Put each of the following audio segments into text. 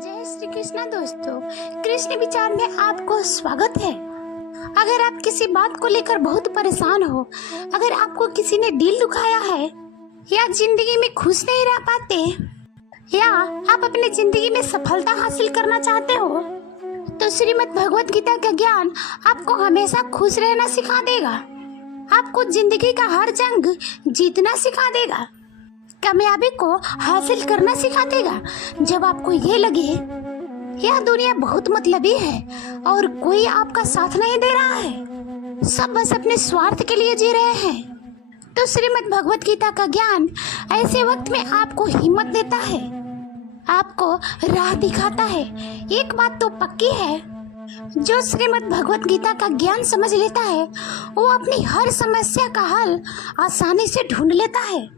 जय श्री कृष्णा दोस्तों, कृष्ण विचार में आपको स्वागत है। अगर आप किसी बात को लेकर बहुत परेशान हो, अगर आपको किसी ने दिल दुखाया है या जिंदगी में खुश नहीं रह पाते या आप अपनी जिंदगी में सफलता हासिल करना चाहते हो, तो श्रीमद् भगवत गीता का ज्ञान आपको हमेशा खुश रहना सिखा देगा। आपको जिंदगी का हर जंग जीतना सिखा देगा, कामयाबी को हासिल करना सिखा देगा। जब आपको ये लगे यह दुनिया बहुत मतलबी है और कोई आपका साथ नहीं दे रहा है, सब बस अपने स्वार्थ के लिए जी रहे हैं, तो श्रीमद् भगवत गीता का ज्ञान ऐसे वक्त में आपको हिम्मत देता है, आपको राह दिखाता है। एक बात तो पक्की है, जो श्रीमद् भगवत गीता का ज्ञान समझ लेता है वो अपनी हर समस्या का हल आसानी से ढूंढ लेता है।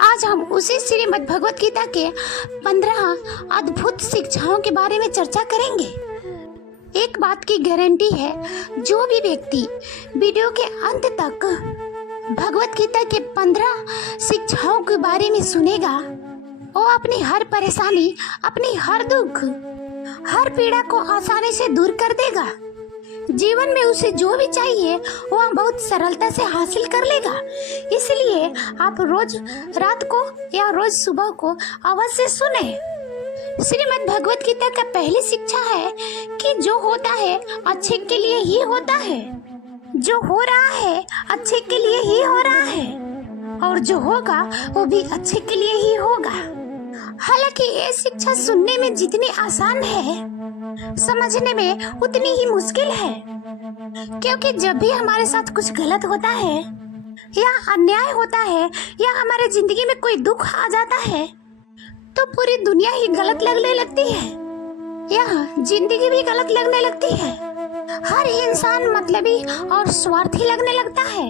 आज हम उसी श्रीमद् भगवत गीता के 15 अद्भुत शिक्षाओं के बारे में चर्चा करेंगे। एक बात की गारंटी है, जो भी व्यक्ति वीडियो के अंत तक भगवत गीता के 15 शिक्षाओं के बारे में सुनेगा, वो अपनी हर परेशानी, अपनी हर दुख, हर पीड़ा को आसानी से दूर कर देगा। जीवन में उसे जो भी चाहिए वह बहुत सरलता से हासिल कर लेगा। इसलिए आप रोज रात को या रोज सुबह को अवश्य सुने। श्रीमद् भगवत गीता का पहली शिक्षा है कि जो होता है अच्छे के लिए ही होता है, जो हो रहा है अच्छे के लिए ही हो रहा है, और जो होगा वो भी अच्छे के लिए ही होगा। हालांकि ये शिक्षा सुनने में जितनी आसान है, समझने में उतनी ही मुश्किल है, क्योंकि जब भी हमारे साथ कुछ गलत होता है या अन्याय होता है या हमारे जिंदगी में कोई दुख आ जाता है, तो पूरी दुनिया ही गलत लगने लगती है या जिंदगी भी गलत लगने लगती है। हर इंसान मतलबी और स्वार्थी लगने लगता है।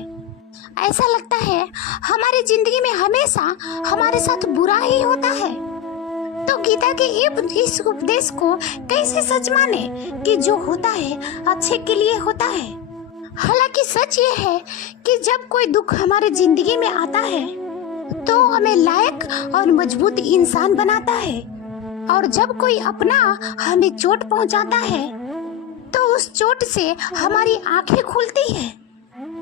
ऐसा लगता है हमारी जिंदगी में हमेशा हमारे साथ बुरा ही होता है। तो गीता के इस उपदेश को कैसे सच माने कि जो होता है अच्छे के लिए होता है। हालांकि सच ये है कि जब कोई दुख हमारे जिंदगी में आता है तो हमें लायक और मजबूत इंसान बनाता है, और जब कोई अपना हमें चोट पहुंचाता है तो उस चोट से हमारी आंखें खुलती है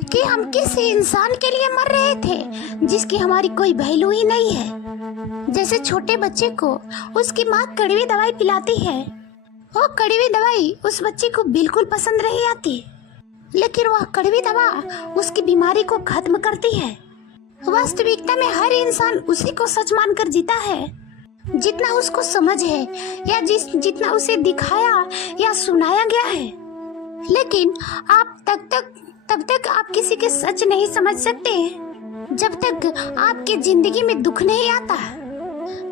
कि हम किस इंसान के लिए मर रहे थे जिसकी हमारी कोई वैल्यू ही नहीं है। जैसे छोटे बच्चे को उसकी माँ कड़वी दवाई पिलाती है, वो कड़वी दवाई उस बच्चे को बिल्कुल पसंद नहीं आती, लेकिन वह कड़वी दवा उसकी बीमारी को खत्म करती है। वास्तविकता में हर इंसान उसी को सच मानकर जीता है जितना उसको समझ है या जितना उसे दिखाया या सुनाया गया है। लेकिन आप तब तक आप किसी के सच नहीं समझ सकते जब तक आपके जिंदगी में दुख नहीं आता,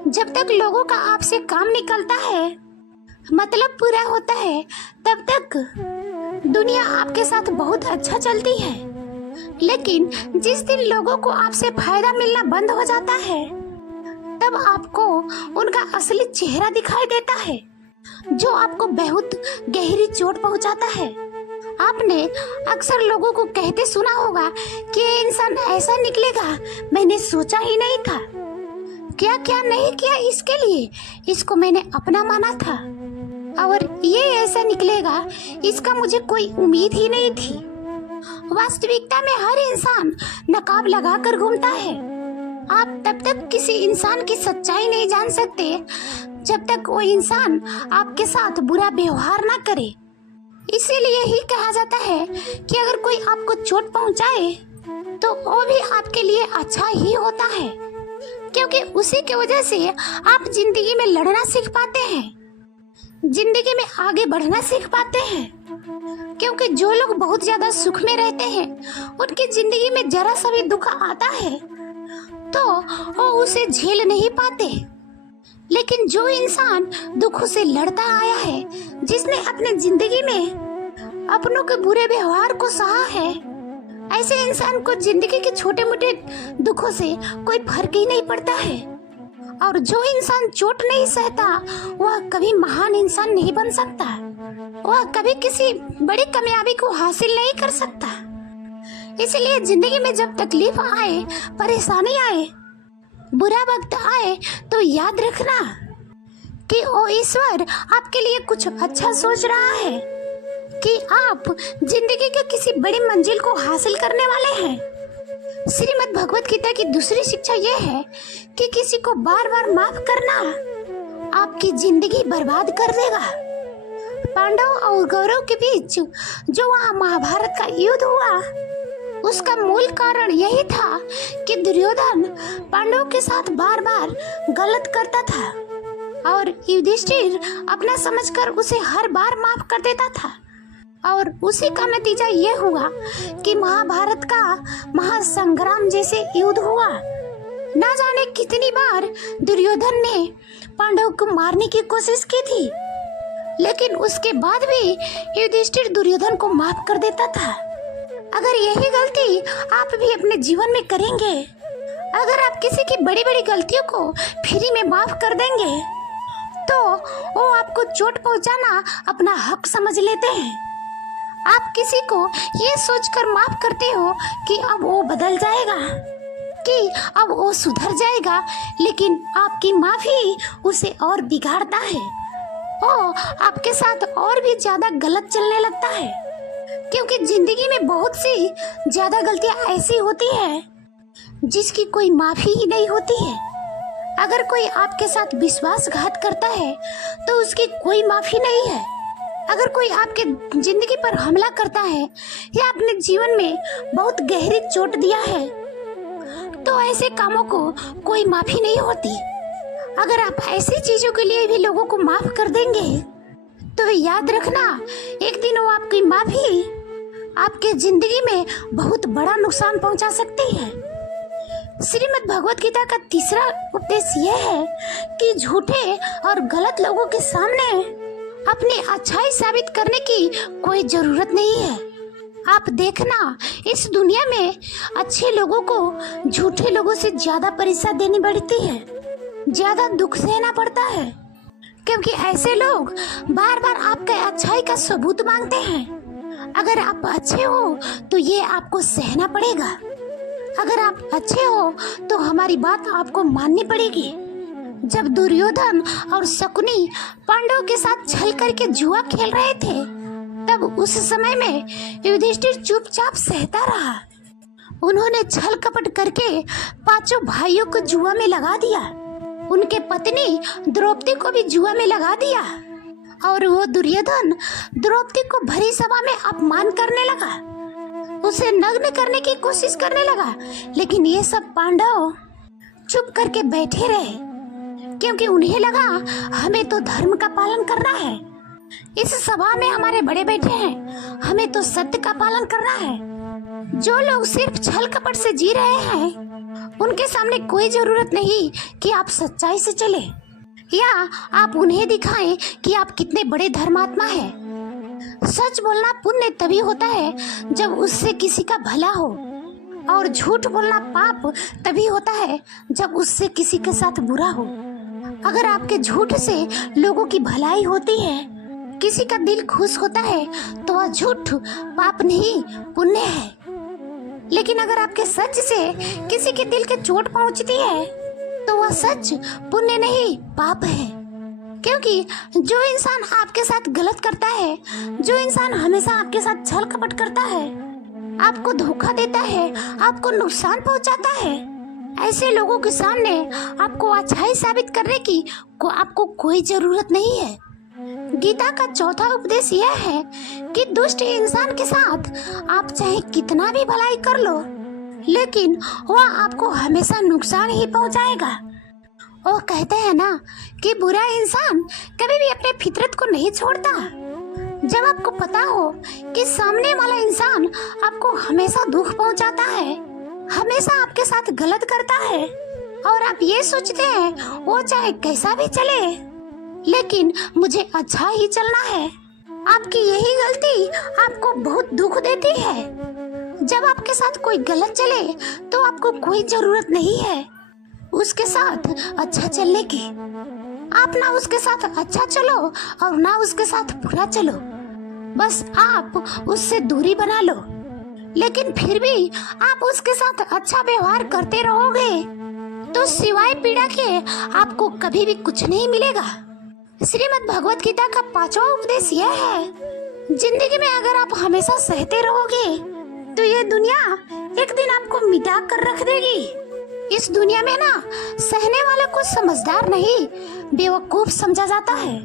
जब तक लोगों का आपसे काम निकलता है, मतलब पूरा होता है, तब तक दुनिया आपके साथ बहुत अच्छा चलती है। लेकिन जिस दिन लोगों को आपसे फायदा मिलना बंद हो जाता है, तब आपको उनका असली चेहरा दिखाई देता है, जो आपको बहुत गहरी चोट पहुंचाता है। आपने अक्सर लोगों को कहते सुना होगा कि ये इंसान ऐसा निकलेगा, मैंने सोचा ही नहीं था, क्या क्या नहीं किया इसके लिए, इसको मैंने अपना माना था, और ये ऐसा निकलेगा, इसका मुझे कोई उम्मीद ही नहीं थी। वास्तविकता में हर इंसान नकाब लगाकर घूमता है। आप तब तक किसी इंसान की सच्चाई नहीं जान सकते जब तक वो इंसान आपके साथ बुरा व्यवहार ना करे। इसीलिए ही कहा जाता है कि अगर कोई आपको चोट पहुंचाए तो वो भी आपके लिए अच्छा ही होता है, क्योंकि उसी की वजह से आप जिंदगी में लड़ना सीख पाते हैं, जिंदगी में आगे बढ़ना सीख पाते हैं। क्योंकि जो लोग बहुत ज्यादा सुख में रहते हैं, उनकी जिंदगी में जरा सा भी दुख आता है तो वो उसे झेल नहीं पाते। लेकिन जो इंसान दुखों से लड़ता आया है, जिसने अपने जिंदगी में अपनों के बुरे व्यवहार को सहा है, ऐसे इंसान को जिंदगी के छोटे मोटे दुखों से कोई फर्क ही नहीं पड़ता है। और जो इंसान चोट नहीं सहता वह कभी महान इंसान नहीं बन सकता, वह कभी किसी बड़ी कामयाबी को हासिल नहीं कर सकता। इसलिए जिंदगी में जब तकलीफ आए, परेशानी आए, बुरा वक्त आए, तो याद रखना कि ओ ईश्वर आपके लिए कुछ अच्छा सोच रहा है, कि आप जिंदगी के किसी बड़ी मंजिल को हासिल करने वाले हैं। श्रीमद् भगवत गीता की दूसरी शिक्षा यह है कि किसी को बार बार माफ करना आपकी जिंदगी बर्बाद कर देगा। पांडव और कौरव के बीच जो वहाँ महाभारत का युद्ध हुआ, उसका मूल कारण यही था कि दुर्योधन पांडवों के साथ बार बार गलत करता था और युधिष्ठिर अपना समझकर उसे हर बार माफ कर देता था। और उसी का नतीजा ये हुआ कि महाभारत का महासंग्राम जैसे युद्ध हुआ। ना जाने कितनी बार दुर्योधन ने पांडव को मारने की कोशिश की थी, लेकिन उसके बाद भी युधिष्ठिर दुर्योधन को माफ कर देता था। अगर यही गलती आप भी अपने जीवन में करेंगे, अगर आप किसी की बड़ी बड़ी गलतियों को फ्री में माफ कर देंगे, तो वो आपको चोट पहुंचाना अपना हक समझ लेते हैं। आप किसी को ये सोचकर माफ करते हो कि अब वो बदल जाएगा, कि अब वो सुधर जाएगा, लेकिन आपकी माफी उसे और बिगाड़ता है। वो आपके साथ और भी ज्यादा गलत चलने लगता है, क्योंकि जिंदगी में बहुत सी ज्यादा गलतियां ऐसी होती है जिसकी कोई माफी ही नहीं होती है। अगर कोई आपके साथ विश्वासघात करता है तो उसकी कोई माफी नहीं है। अगर कोई आपके जिंदगी पर हमला करता है या अपने जीवन में बहुत गहरी चोट दिया है, तो ऐसे कामों को कोई माफी नहीं होती। अगर आप ऐसी चीजों के लिए भी लोगों को माफ कर देंगे, तो याद रखना, एक दिन वो आपकी माफी आपके जिंदगी में बहुत बड़ा नुकसान पहुंचा सकती है। श्रीमद् भगवत गीता का तीसरा उपदेश यह है कि झूठे और गलत लोगों के सामने अपनी अच्छाई साबित करने की कोई जरूरत नहीं है। आप देखना, इस दुनिया में अच्छे लोगों को झूठे लोगों से ज्यादा परीक्षा देनी पड़ती है, ज्यादा दुख सहना पड़ता है, क्योंकि ऐसे लोग बार बार आपके अच्छाई का सबूत मांगते हैं। अगर आप अच्छे हो तो ये आपको सहना पड़ेगा। अगर आप अच्छे हो तो हमारी बात आपको माननी पड़ेगी। जब दुर्योधन और शकुनी पांडवों के साथ छल करके जुआ खेल रहे थे, तब उस समय में युधिष्ठिर चुपचाप सहता रहा। उन्होंने छल कपट करके पांचों भाइयों को जुआ में लगा दिया। उनके पत्नी द्रौपदी को भी जुआ में लगा दिया, और वो दुर्योधन द्रौपदी को भरी सभा में अपमान करने लगा, उसे नग्न करने की कोशिश करने लगा। लेकिन ये सब पांडव चुप करके बैठे रहे, क्योंकि उन्हें लगा हमें तो धर्म का पालन करना है। इस सभा में हमारे बड़े बैठे हैं, हमें तो सत्य का पालन करना है। जो लोग सिर्फ छल कपट से जी रहे हैं, उनके सामने कोई जरूरत नहीं कि आप सच्चाई से चले या आप उन्हें दिखाएं कि आप कितने बड़े धर्मात्मा हैं। सच बोलना पुण्य तभी होता है जब उससे किसी का भला हो, और झूठ बोलना पाप तभी होता है जब उससे किसी के साथ बुरा हो। अगर आपके झूठ से लोगों की भलाई होती है, किसी का दिल खुश होता है, तो वह झूठ पाप नहीं पुण्य है। लेकिन अगर आपके सच से किसी के दिल के चोट पहुंचती है, तो वह सच पुण्य नहीं पाप है। क्योंकि जो इंसान आपके साथ गलत करता है, जो इंसान हमेशा आपके साथ छल कपट करता है, आपको धोखा देता है, आपको नुकसान पहुंचाता है, ऐसे लोगों के सामने आपको अच्छाई साबित करने की आपको कोई जरूरत नहीं है। गीता का चौथा उपदेश यह है कि दुष्ट इंसान के साथ आप चाहे कितना भी भलाई कर लो, लेकिन वह आपको हमेशा नुकसान ही पहुंचाएगा। वो कहते हैं ना कि बुरा इंसान कभी भी अपने फितरत को नहीं छोड़ता। जब आपको पता हो कि सामने वाला इंसान आपको हमेशा दुख पहुंचाता है, हमेशा आपके साथ गलत करता है, और आप ये सोचते हैं वो चाहे कैसा भी चले, लेकिन मुझे अच्छा ही चलना है, आपकी यही गलती आपको बहुत दुख देती है। जब आपके साथ कोई गलत चले तो आपको कोई जरूरत नहीं है उसके साथ अच्छा चलने की। आप ना उसके साथ अच्छा चलो और ना उसके साथ बुरा चलो, बस आप उससे दूरी बना लो। लेकिन फिर भी आप उसके साथ अच्छा व्यवहार करते रहोगे तो सिवाय पीड़ा के आपको कभी भी कुछ नहीं मिलेगा। श्रीमद् भगवत गीता का 5वां उपदेश यह है, जिंदगी में अगर आप हमेशा सहते रहोगे तो ये दुनिया एक दिन आपको मिटा कर रख देगी। इस दुनिया में ना सहने वालों को समझदार नहीं बेवकूफ समझा जाता है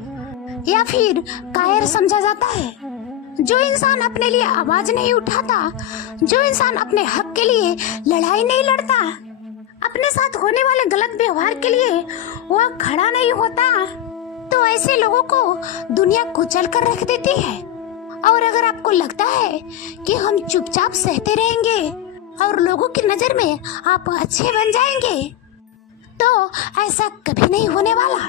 या फिर कायर समझा जाता है। जो इंसान अपने लिए आवाज नहीं उठाता, जो इंसान अपने हक के लिए लड़ाई नहीं लड़ता, अपने साथ होने वाले गलत व्यवहार के लिए वह खड़ा नहीं होता, तो ऐसे लोगों को दुनिया कुचल कर रख देती है। और अगर आपको लगता है कि हम चुपचाप सहते रहेंगे और लोगों की नजर में आप अच्छे बन जाएंगे, तो ऐसा कभी नहीं होने वाला,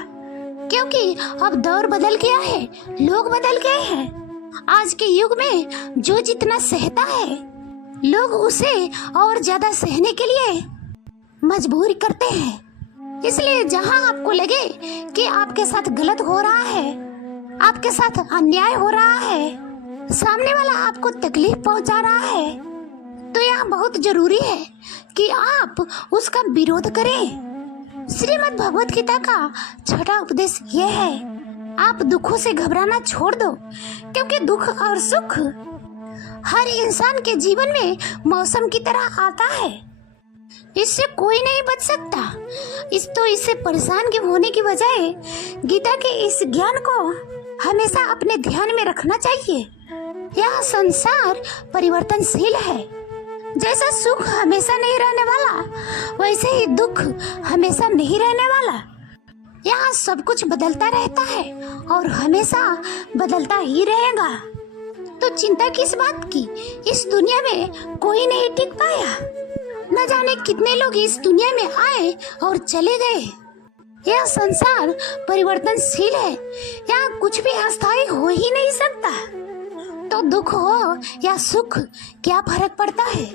क्योंकि अब दौर बदल गया है, लोग बदल गए हैं। आज के युग में जो जितना सहता है, लोग उसे और ज्यादा सहने के लिए मजबूर करते हैं। इसलिए जहां आपको लगे कि आपके साथ गलत हो रहा है, आपके साथ अन्याय हो रहा है, सामने वाला आपको तकलीफ पहुंचा रहा है, तो यह बहुत जरूरी है कि आप उसका विरोध करें। श्रीमद् भगवत गीता का 6वां उपदेश यह है, आप दुखों से घबराना छोड़ दो, क्योंकि दुख और सुख हर इंसान के जीवन में मौसम की तरह आता है। इससे कोई नहीं बच सकता। इससे परेशान के होने की बजाय गीता के इस ज्ञान को हमेशा अपने ध्यान में रखना चाहिए। यह संसार परिवर्तनशील है। जैसा सुख हमेशा नहीं रहने वाला, वैसे ही दुख हमेशा नहीं रहने वाला। यहाँ सब कुछ बदलता रहता है और हमेशा बदलता ही रहेगा। तो चिंता किस बात की? इस दुनिया में कोई नहीं टिक पाया। न जाने कितने लोग इस दुनिया में आए और चले गए। यह संसार परिवर्तनशील है। यहाँ कुछ भी अस्थायी हो ही नहीं सकता। तो दुख हो या सुख, क्या फर्क पड़ता है?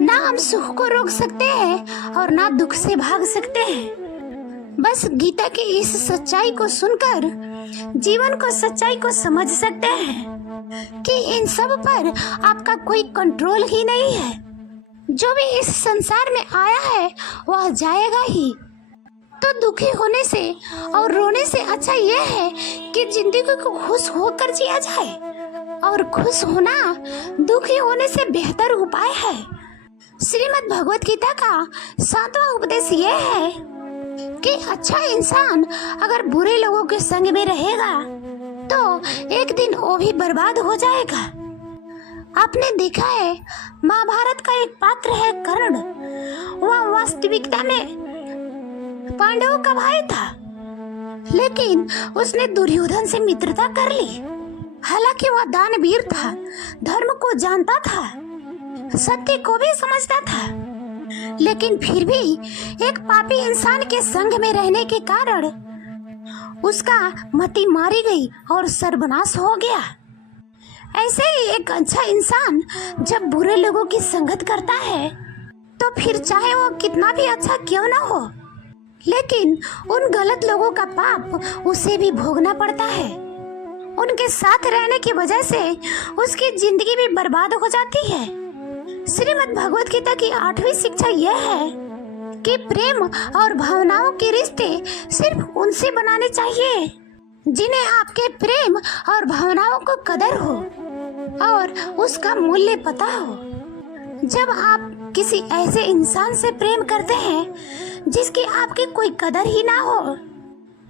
ना हम सुख को रोक सकते हैं और ना दुख से भाग सकते हैं। बस गीता की इस सच्चाई को सुनकर जीवन को सच्चाई को समझ सकते हैं कि इन सब पर आपका कोई कंट्रोल ही नहीं है। जो भी इस संसार में आया है वह जाएगा ही। तो दुखी होने से और रोने से अच्छा यह है कि जिंदगी को खुश होकर जिया जाए, और खुश होना दुखी होने से बेहतर उपाय है। श्रीमद् भगवत गीता का 7वां उपदेश यह है कि अच्छा इंसान अगर बुरे लोगों के संग में रहेगा तो एक दिन वो भी बर्बाद हो जाएगा। आपने देखा है, महाभारत का एक पात्र है कर्ण। वह वास्तविकता में पांडवों का भाई था, लेकिन उसने दुर्योधन से मित्रता कर ली। हालांकि वह दानवीर था, धर्म को जानता था, सत्य को भी समझता था, लेकिन फिर भी एक पापी इंसान के संग में रहने के कारण उसका मति मारी गई और सर्वनाश हो गया। ऐसे ही एक अच्छा इंसान जब बुरे लोगों की संगत करता है तो फिर चाहे वो कितना भी अच्छा क्यों ना हो, लेकिन उन गलत लोगों का पाप उसे भी भोगना पड़ता है। उनके साथ रहने की वजह से उसकी जिंदगी भी बर्बाद हो जाती है। श्रीमद् भगवत गीता की 8वीं शिक्षा यह है कि प्रेम और भावनाओं के रिश्ते सिर्फ उनसे बनाने चाहिए जिन्हें आपके प्रेम और भावनाओं को कदर हो और उसका मूल्य पता हो। जब आप किसी ऐसे इंसान से प्रेम करते हैं जिसकी आपकी कोई कदर ही ना हो,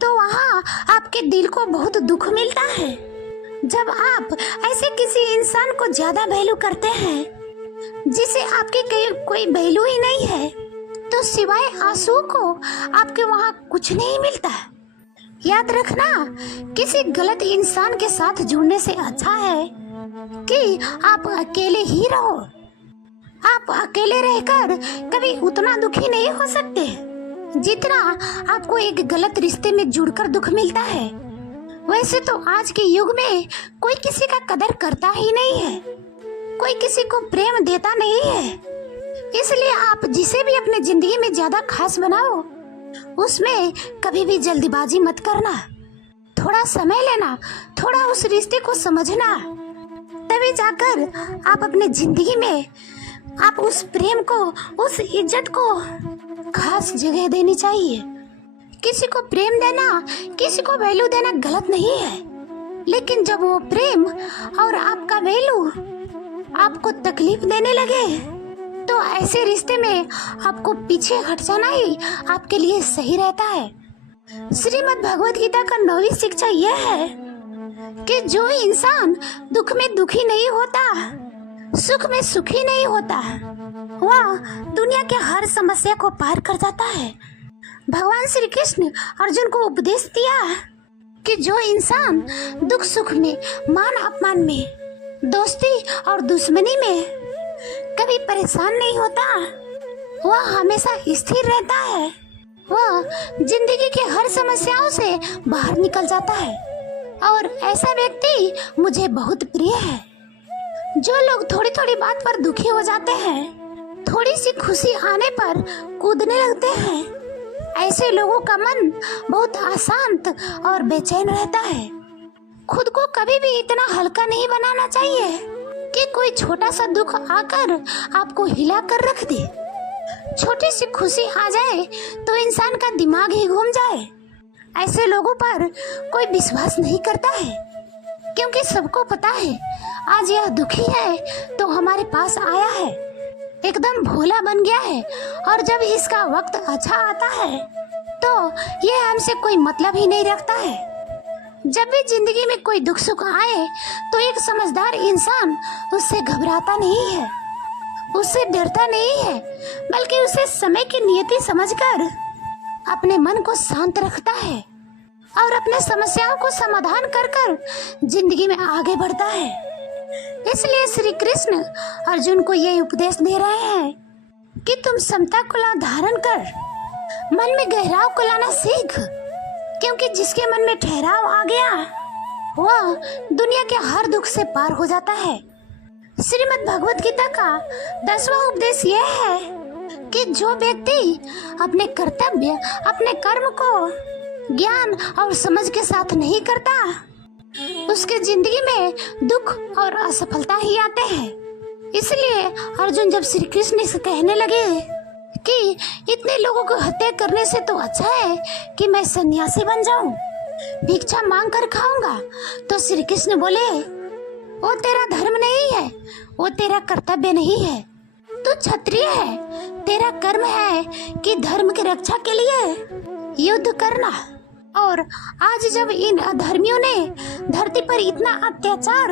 तो वहाँ आपके दिल को बहुत दुख मिलता है। जब आप ऐसे किसी इंसान को ज्यादा वैल्यू करते हैं जिसे आपके कोई वैल्यू ही नहीं है, तो सिवाय आंसू को आपके वहाँ कुछ नहीं मिलता। याद रखना, किसी गलत इंसान के साथ जुड़ने से अच्छा है कि आप अकेले ही रहो। आप अकेले रहकर कभी उतना दुखी नहीं हो सकते जितना आपको एक गलत रिश्ते में जुड़कर दुख मिलता है। वैसे तो आज के युग में कोई किसी का कदर करता ही नहीं है, कोई किसी को प्रेम देता नहीं है। इसलिए आप जिसे भी अपने जिंदगी में ज्यादा खास बनाओ, उसमें कभी भी जल्दीबाजी मत करना। थोड़ा समय लेना, थोड़ा उस रिश्ते को समझना, तभी जाकर आप अपने जिंदगी में आप उस प्रेम को, उस इज्जत को खास जगह देनी चाहिए। किसी को प्रेम देना, किसी को वैल्यू देना गलत नहीं है, लेकिन जब वो प्रेम और आपका वैल्यू आपको तकलीफ देने लगे तो ऐसे रिश्ते में आपको पीछे हट जाना ही आपके लिए सही रहता है। श्रीमद् भगवत गीता का 9वीं शिक्षा यह है कि जो इंसान दुख में दुखी नहीं होता, सुख में सुखी नहीं होता, वह दुनिया के हर समस्या को पार कर जाता है। भगवान श्री कृष्ण अर्जुन को उपदेश दिया कि जो इंसान दुख सुख में, मान अपमान में, दोस्ती और दुश्मनी में कभी परेशान नहीं होता, वह हमेशा स्थिर रहता है, वह जिंदगी के हर समस्याओं से बाहर निकल जाता है। और ऐसा व्यक्ति मुझे बहुत प्रिय है। जो लोग थोड़ी थोड़ी बात पर दुखी हो जाते हैं, थोड़ी सी खुशी आने पर कूदने लगते हैं, ऐसे लोगों का मन बहुत अशांत और बेचैन रहता है। खुद को कभी भी इतना हल्का नहीं बनाना चाहिए कि कोई छोटा सा दुख आकर आपको हिला कर रख दे। छोटी सी खुशी आ जाए तो इंसान का दिमाग ही घूम जाए। ऐसे लोगों पर कोई विश्वास नहीं करता है, क्योंकि सबको पता है आज यह दुखी है तो हमारे पास आया है, एकदम भोला बन गया है, और जब इसका वक्त अच्छा आता है तो यह हमसे कोई मतलब ही नहीं रखता है। जब भी जिंदगी में कोई दुख सुख आए तो एक समझदार इंसान उससे घबराता नहीं है, उससे डरता नहीं है, बल्कि उसे समय की नियति समझकर अपने मन को शांत रखता है और अपने समस्याओं को समाधान कर कर जिंदगी में आगे बढ़ता है। इसलिए श्री कृष्ण अर्जुन को ये उपदेश दे रहे हैं कि तुम समता को धारण कर मन में गहराव को लाना सीख, क्योंकि जिसके मन में ठहराव आ गया वह दुनिया के हर दुख से पार हो जाता है। श्रीमद् भगवत गीता का 10वां उपदेश यह है कि जो व्यक्ति अपने कर्तव्य, अपने कर्म को ज्ञान और समझ के साथ नहीं करता, उसके जिंदगी में दुख और असफलता ही आते हैं। इसलिए अर्जुन जब श्री कृष्ण से कहने लगे कि इतने लोगों को हत्या करने से तो अच्छा है कि मैं सन्यासी बन जाऊं, भिक्षा मांग कर खाऊंगा, तो श्री कृष्ण बोले वो तेरा धर्म नहीं है, वो तेरा कर्तव्य नहीं है, तू क्षत्रिय है, तेरा कर्म है कि धर्म की रक्षा के लिए युद्ध करना। और आज जब इन अधर्मियों ने धरती पर इतना अत्याचार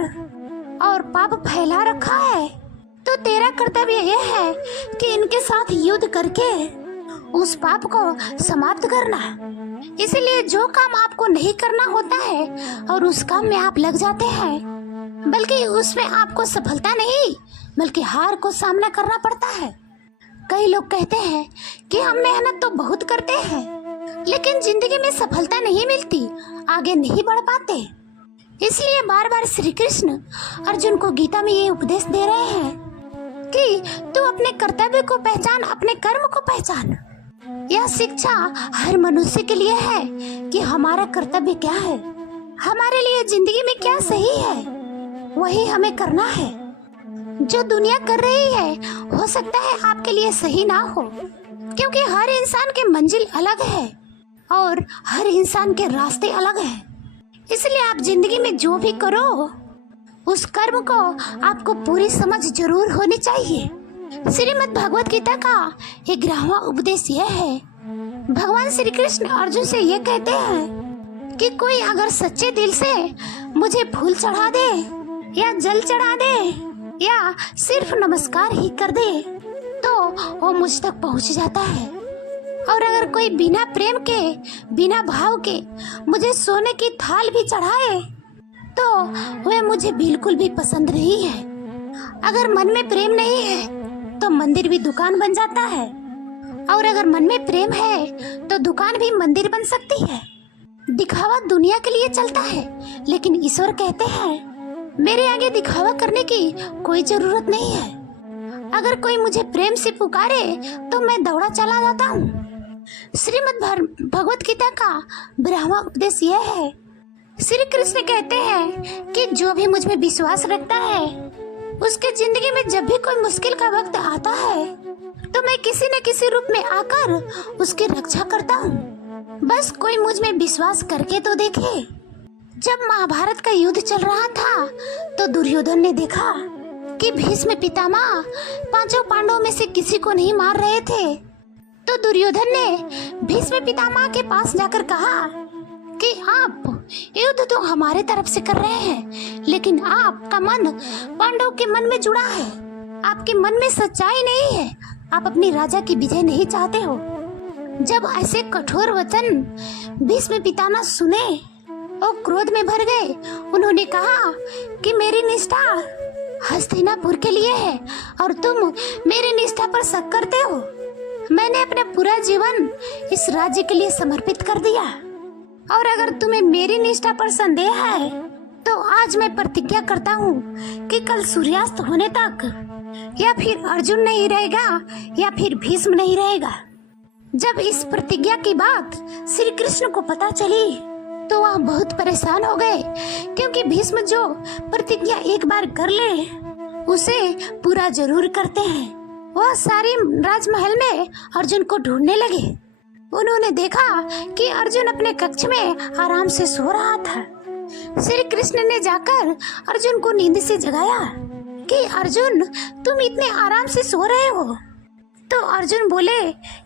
और पाप फैला रखा है, तो तेरा कर्तव्य यह है कि इनके साथ युद्ध करके उस पाप को समाप्त करना। इसलिए जो काम आपको नहीं करना होता है और उस काम में आप लग जाते हैं, बल्कि उसमें आपको सफलता नहीं बल्कि हार को सामना करना पड़ता है। कई लोग कहते हैं कि हम मेहनत तो बहुत करते हैं लेकिन जिंदगी में सफलता नहीं मिलती, आगे नहीं बढ़ पाते। इसलिए बार बार श्री कृष्ण अर्जुन को गीता में ये उपदेश दे रहे हैं कि तू अपने कर्तव्य को पहचान, अपने कर्म को पहचान। यह शिक्षा हर मनुष्य के लिए है कि हमारा कर्तव्य क्या है, हमारे लिए जिंदगी में क्या सही है, वही हमें करना है। जो दुनिया कर रही है हो सकता है आपके लिए सही ना हो, क्योंकि हर इंसान की मंजिल अलग है और हर इंसान के रास्ते अलग हैं। इसलिए आप जिंदगी में जो भी करो उस कर्म को आपको पूरी समझ जरूर होनी चाहिए। श्रीमद् भगवत गीता का 11वां उपदेश यह है, भगवान श्री कृष्ण अर्जुन से ये कहते हैं कि कोई अगर सच्चे दिल से मुझे फूल चढ़ा दे या जल चढ़ा दे या सिर्फ नमस्कार ही कर दे तो वो मुझ तक पहुंच जाता है। और अगर कोई बिना प्रेम के, बिना भाव के मुझे सोने की थाल भी चढ़ाए तो वह मुझे बिल्कुल भी पसंद नहीं है। अगर मन में प्रेम नहीं है तो मंदिर भी दुकान बन जाता है, और अगर मन में प्रेम है तो दुकान भी मंदिर बन सकती है। दिखावा दुनिया के लिए चलता है, लेकिन ईश्वर कहते हैं मेरे आगे दिखावा करने की कोई जरूरत नहीं है। अगर कोई मुझे प्रेम से पुकारे तो मैं दौड़ा चला जाता हूँ। श्रीमद् भगवत गीता का 12वां उपदेश यह है, श्री कृष्ण कहते हैं कि जो भी मुझ में विश्वास रखता है उसके जिंदगी में जब भी कोई मुश्किल का वक्त आता है तो मैं किसी न किसी रूप में आकर उसकी रक्षा करता हूँ। बस कोई मुझ में विश्वास करके तो देखे। जब महाभारत का युद्ध चल रहा था तो दुर्योधन ने देखा कि भीष्म पितामह पांचों पांडवों में से किसी को नहीं मार रहे थे। तो दुर्योधन ने भीष्म पितामह के पास जाकर कहा कि आप युद्ध तो हमारे तरफ से कर रहे हैं, लेकिन आपका मन पांडवों के मन में जुड़ा है। आपके मन में सच्चाई नहीं है। आप अपनी राजा की विजय नहीं चाहते हो। जब ऐसे कठोर वचन भीष्म पितामह सुने और क्रोध में भर गए। उन्होंने कहा कि मेरी निष्ठा हस्तिनापुर के लिए है और तुम मेरी निष्ठा पर शक करते हो। मैंने अपना पूरा जीवन इस राज्य के लिए समर्पित कर दिया, और अगर तुम्हें मेरी निष्ठा पर संदेह है तो आज मैं प्रतिज्ञा करता हूँ कि कल सूर्यास्त होने तक या फिर अर्जुन नहीं रहेगा या फिर भीष्म नहीं रहेगा। जब इस प्रतिज्ञा की बात श्री कृष्ण को पता चली तो वह बहुत परेशान हो गए, क्योंकि भीष्म जो प्रतिज्ञा एक बार कर ले उसे पूरा जरूर करते हैं। वह सारी राजमहल में अर्जुन को ढूंढने लगे। उन्होंने देखा कि अर्जुन अपने कक्ष में आराम से सो रहा था। श्री कृष्ण ने जाकर अर्जुन को नींद से जगाया कि अर्जुन, तुम इतने आराम से सो रहे हो। तो अर्जुन बोले,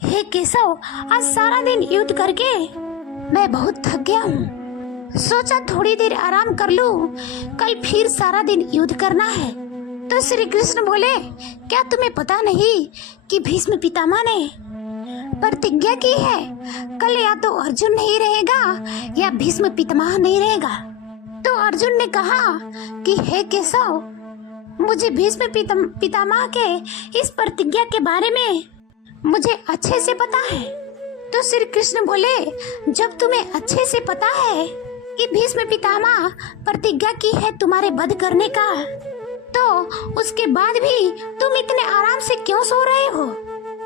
हे केशव, आज सारा दिन युद्ध करके मैं बहुत थक गया हूँ। सोचा थोड़ी देर आराम कर लूं, कल फिर सारा दिन युद्ध करना है। तो श्री कृष्ण बोले, क्या तुम्हें पता नहीं कि भीष्म पितामह ने प्रतिज्ञा की है, कल या तो अर्जुन नहीं रहेगा या भीष्म पितामह नहीं रहेगा। तो अर्जुन ने कहा कि हे केशव, मुझे भीष्म पितामह के इस प्रतिज्ञा के बारे में मुझे अच्छे से पता है। तो श्री कृष्ण बोले, जब तुम्हें अच्छे से पता है कि भीष्म पितामह प्रतिज्ञा की है तुम्हारे वध करने का, तो उसके बाद भी तुम इतने आराम से क्यों सो रहे हो।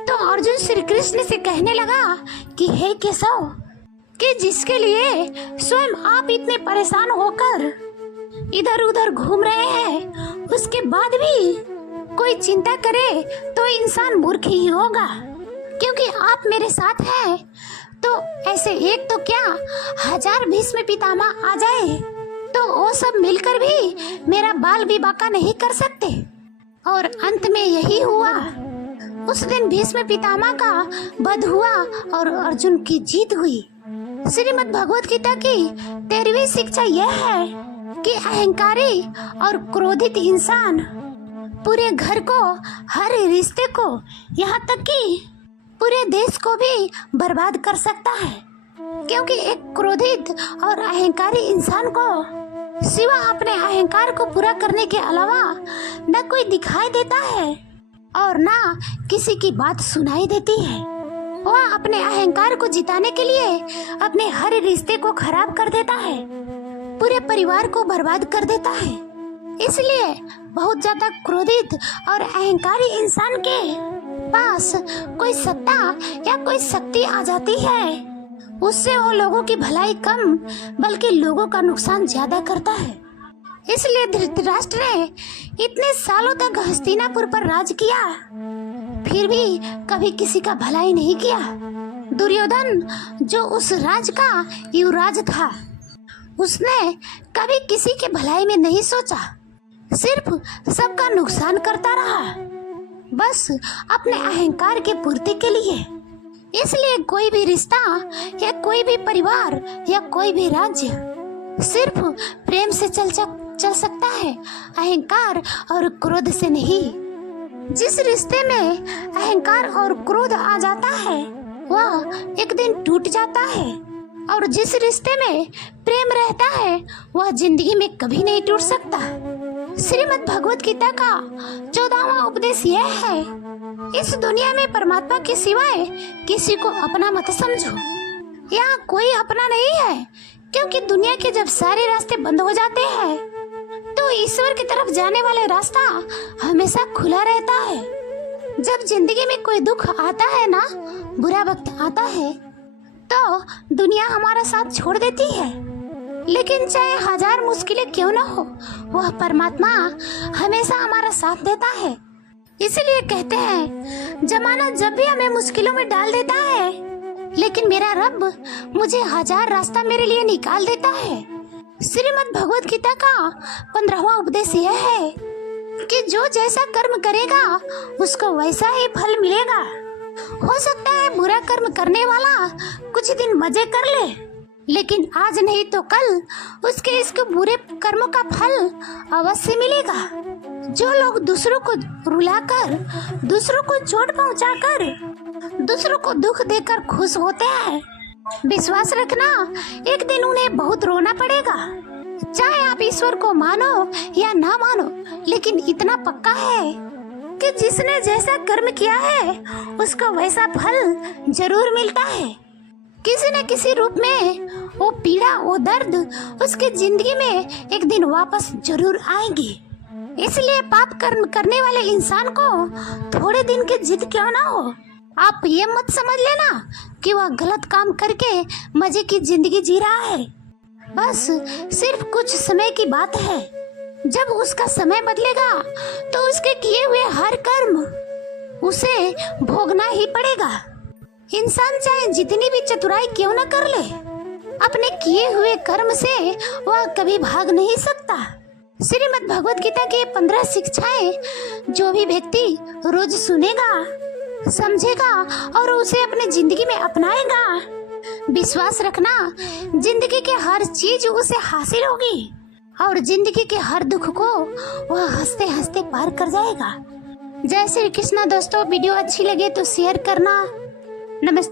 तो अर्जुन श्री कृष्ण से कहने लगा कि हे केशव, कि जिसके लिए स्वयं आप इतने परेशान होकर इधर उधर घूम रहे हैं, उसके बाद भी कोई चिंता करे तो इंसान मूर्ख ही होगा। क्योंकि आप मेरे साथ हैं तो ऐसे एक तो क्या 1000 भीष्म पितामह आ जाए तो वो सब मिलकर भी मेरा बाल विवाह नहीं कर सकते। और अंत में यही हुआ। उस दिन भीष्म पितामह का वध हुआ और अर्जुन की जीत हुई। श्रीमद् भगवत गीता की 13वीं शिक्षा यह है कि अहंकारी और क्रोधित इंसान पूरे घर को, हर रिश्ते को, यहाँ तक कि पूरे देश को भी बर्बाद कर सकता है। क्योंकि एक क्रोधित और अहंकारी इंसान को सिवा अपने अहंकार को पूरा करने के अलावा न कोई दिखाई देता है और ना किसी की बात सुनाई देती है। वह अपने अहंकार को जिताने के लिए अपने हर रिश्ते को खराब कर देता है, पूरे परिवार को बर्बाद कर देता है। इसलिए बहुत ज्यादा क्रोधित और अहंकारी इंसान के पास कोई सत्ता या कोई शक्ति आ जाती है, उससे वो लोगों की भलाई कम बल्कि लोगों का नुकसान ज्यादा करता है। इसलिए धृतराष्ट्र ने इतने सालों तक हस्तिनापुर पर राज किया, फिर भी कभी किसी का भलाई नहीं किया। दुर्योधन जो उस राज का युवराज था, उसने कभी किसी के भलाई में नहीं सोचा, सिर्फ सबका नुकसान करता रहा, बस अपने अहंकार की पूर्ति के लिए। इसलिए कोई भी रिश्ता या कोई भी परिवार या कोई भी राज्य सिर्फ प्रेम से चल सकता है, अहंकार और क्रोध से नहीं। जिस रिश्ते में अहंकार और क्रोध आ जाता है वह एक दिन टूट जाता है, और जिस रिश्ते में प्रेम रहता है वह जिंदगी में कभी नहीं टूट सकता। श्रीमद् भगवत गीता का 14वां उपदेश यह है, इस दुनिया में परमात्मा के सिवाय किसी को अपना मत समझो। यहाँ कोई अपना नहीं है, क्योंकि दुनिया के जब सारे रास्ते बंद हो जाते हैं तो ईश्वर की तरफ जाने वाला रास्ता हमेशा खुला रहता है। जब जिंदगी में कोई दुख आता है ना, बुरा वक्त आता है, तो दुनिया हमारा साथ छोड़ देती है, लेकिन चाहे 1000 मुश्किलें क्यों ना हो, वह परमात्मा हमेशा हमारा साथ देता है। इसलिए कहते हैं, जमाना जब भी हमें मुश्किलों में डाल देता है लेकिन मेरा रब मुझे 1000 रास्ता मेरे लिए निकाल देता है। श्रीमद् भगवत गीता का 15वां उपदेश यह है कि जो जैसा कर्म करेगा उसको वैसा ही फल मिलेगा। हो सकता है बुरा कर्म करने वाला कुछ दिन मजे कर ले, लेकिन आज नहीं तो कल उसके इसके बुरे कर्मों का फल अवश्य मिलेगा। जो लोग दूसरों को रुलाकर, दूसरों को चोट पहुंचाकर, दूसरों को दुख देकर खुश होते हैं, विश्वास रखना एक दिन उन्हें बहुत रोना पड़ेगा। चाहे आप ईश्वर को मानो या ना मानो, लेकिन इतना पक्का है कि जिसने जैसा कर्म किया है उसको वैसा फल जरूर मिलता है। किसी न किसी रूप में वो पीड़ा, वो दर्द उसकी जिंदगी में एक दिन वापस जरूर आएंगे। इसलिए पाप कर्म करने वाले इंसान को थोड़े दिन की जिद क्यों ना हो, आप ये मत समझ लेना कि वह गलत काम करके मजे की जिंदगी जी रहा है। बस सिर्फ कुछ समय की बात है। जब उसका समय बदलेगा तो उसके किए हुए हर कर्म उसे भोगना ही पड़ेगा। इंसान चाहे जितनी भी चतुराई क्यों न कर ले, अपने किए हुए कर्म से वह कभी भाग नहीं सकता। श्रीमद् भगवत गीता की 15 शिक्षाएं जो भी व्यक्ति रोज सुनेगा, समझेगा और उसे अपनी जिंदगी में अपनाएगा, विश्वास रखना जिंदगी के हर चीज उसे हासिल होगी और जिंदगी के हर दुख को वह हंसते हंसते पार कर जाएगा। जय श्री कृष्णा। दोस्तों, वीडियो अच्छी लगे तो शेयर करना। नमस्ते।